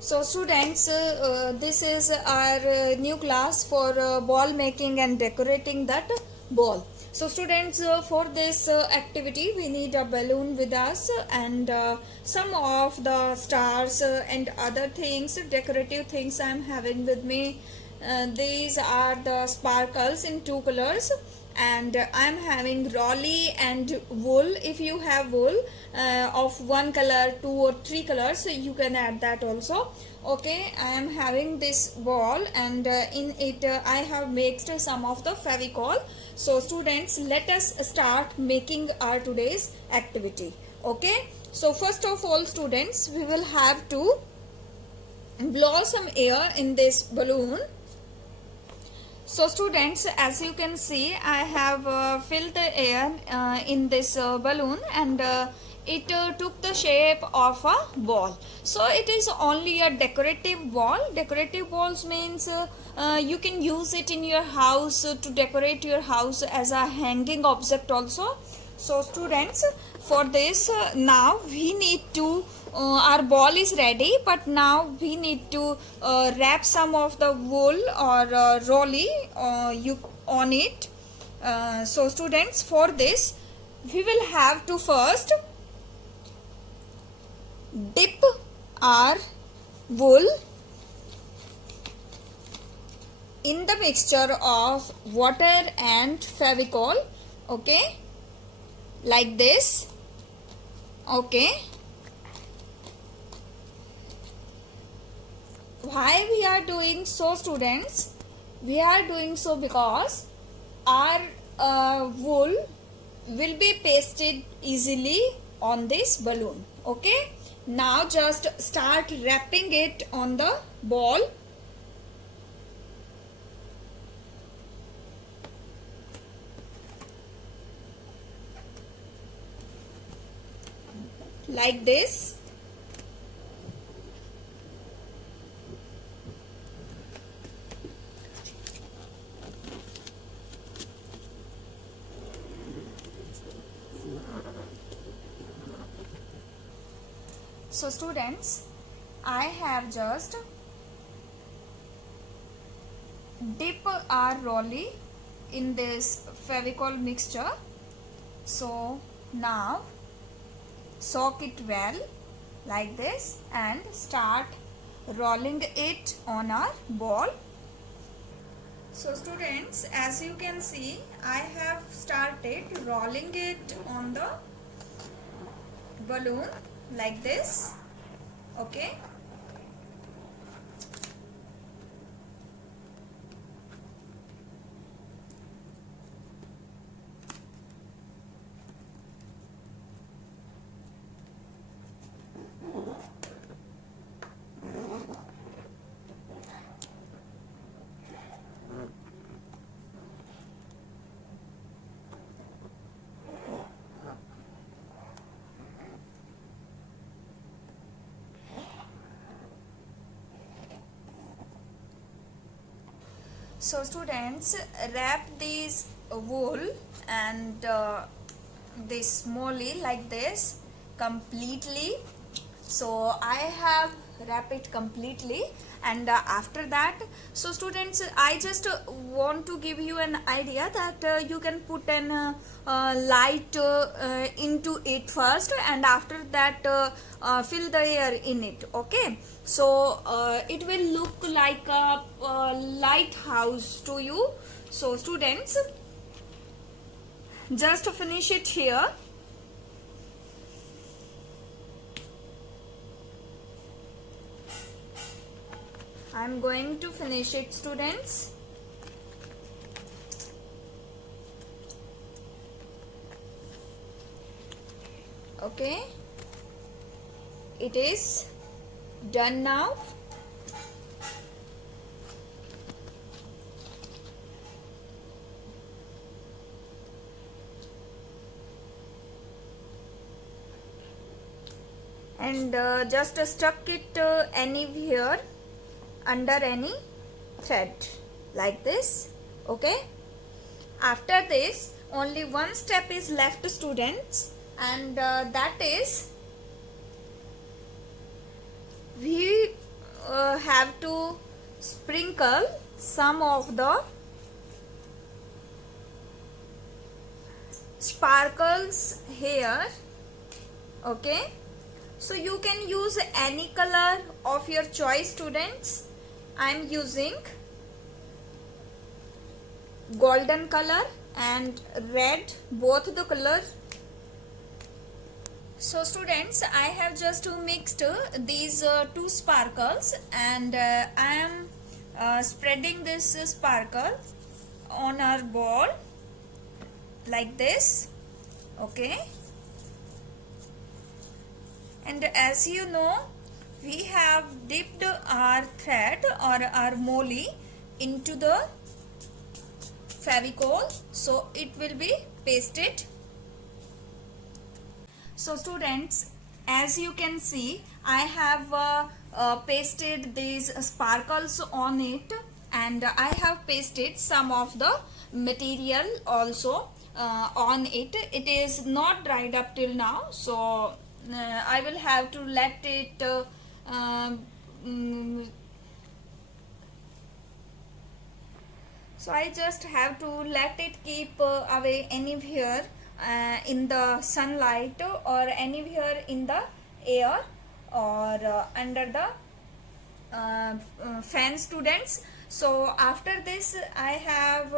So students, this is our new class for ball making and decorating that ball. So students, for this activity we need a balloon with us and some of the stars and other things, decorative things I am having with me. These are the sparkles in two colors, and I am having rolly and wool. If you have wool of one color, two or three colors, you can add that also. Okay, I am having this ball, and in it I have mixed some of the Fevicol. So students, let us start making our today's activity. Okay, so first of all students, we will have to blow some air in this balloon. So students, as you can see, I have filled the air in this balloon, and it took the shape of a ball. So it is only a decorative ball. Decorative balls means you can use it in your house to decorate your house as a hanging object also. So students, for this now we need to our ball is ready, but now we need to wrap some of the wool or rolly you on it. So students, for this we will have to first dip our wool in the mixture of water and Fevicol. Okay, like this. Okay, why we are doing so students? We are doing so because our wool will be pasted easily on this balloon. Okay, now just start wrapping it on the ball. Like this. So students, I have just dip our rolly in this Fevicol mixture. So now soak it well like this and start rolling it on our ball. So students, as you can see, I have started rolling it on the balloon like this. Okay, so students, wrap these wool and this molly like this completely. So I have wrap it completely, and after that, so students, I just want to give you an idea that you can put an light into it first, and after that fill the air in it. Okay, so it will look like a lighthouse to you. So students, just to finish it here. I'm going to finish it students. Okay, it is done now. And just stuck it anywhere under any thread like this. Okay, after this only one step is left students, and that is we have to sprinkle some of the sparkles here. Okay, so you can use any color of your choice, students. I am using golden color and red, both the colors. So students, I have just mixed these two sparkles, and I am spreading this sparkle on our ball like this. Okay, and as you know, we have dipped our thread or our moly into the Fevicol, so it will be pasted. So students, as you can see, I have pasted these sparkles on it, and I have pasted some of the material also on it. It is not dried up till now, so I will have to let it so I just have to let it keep away anywhere in the sunlight or anywhere in the air or under the fan, students. So after this, I have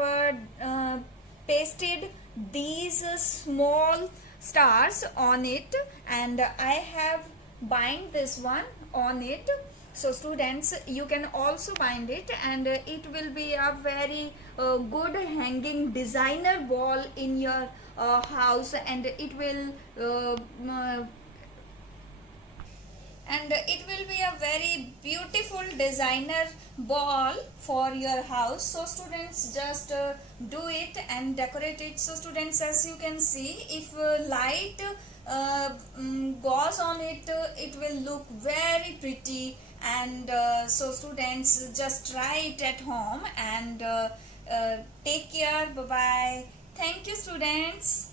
pasted these small stars on it, and I have bind this one on it. So students, you can also bind it, and it will be a very good hanging designer ball in your house, and it will be a very beautiful designer ball for your house. So students, just do it and decorate it. So students, as you can see, if light goes on it, it will look very pretty. And so students, just try it at home, and take care. Bye bye. Thank you, students.